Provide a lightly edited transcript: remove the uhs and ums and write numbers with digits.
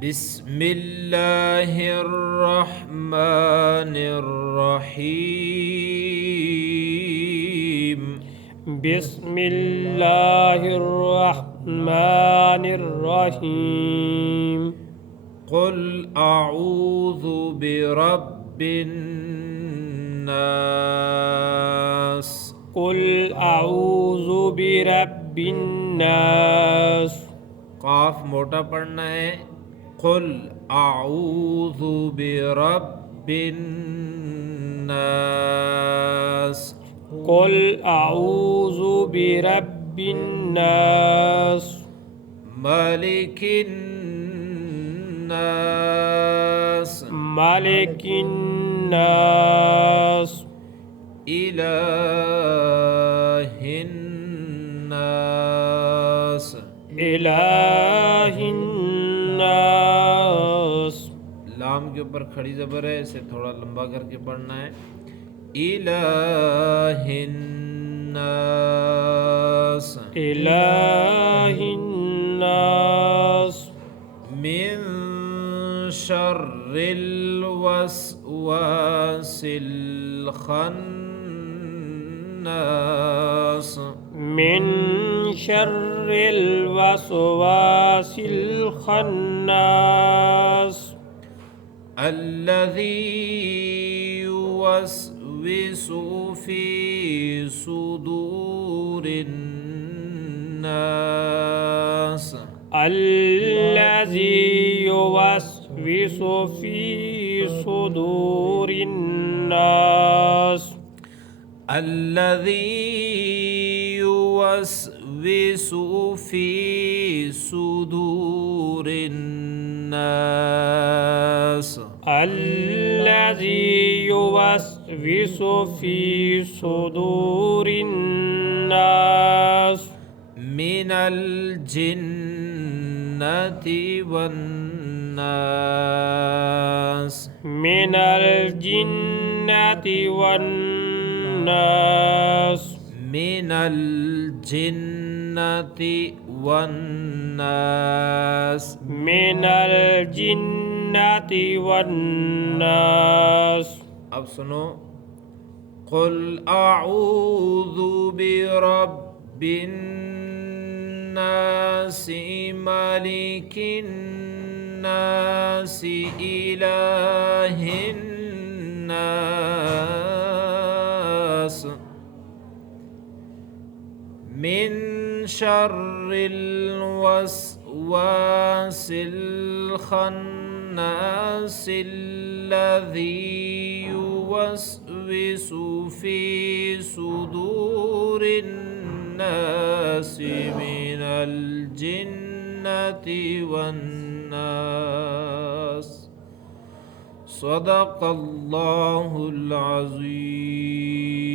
بسم الله الرحمن الرحيم بسم الله الرحمن الرحيم قل أعوذ برب الناس قل أعوذ برب الناس काफ मोटा पढ़ना है कुल आऊज़ु बिरब्बिन्नास قل أعوذ برب الناس मलिकिन्नास ملك الناس इलाहिन्नास إله الناس लाम के ऊपर खड़ी जबर है, इसे थोड़ा लंबा करके पढ़ना है। इलाहिन्नास إله الناس मिन शर्रिल वस्वासिल खन्नास من شر الوسواس الخناس الذي يوسوس في صدور الناس الذي يوسوس في صدور الناس الذي يوسوس في صدور الناس الذي يوسوس في صدور الناس من الجنة والناس من الجنة والناس من الجنة والناس من الجنة والناس अब सुनो कुल अऊज़ु बिरब्बिन नास मलिकिन नास इलाहिन नास मिन शर्रिल वस्वासिल खन्नास الذي يوسوس في صدور الناس من الجنة والناس صدق الله العظيم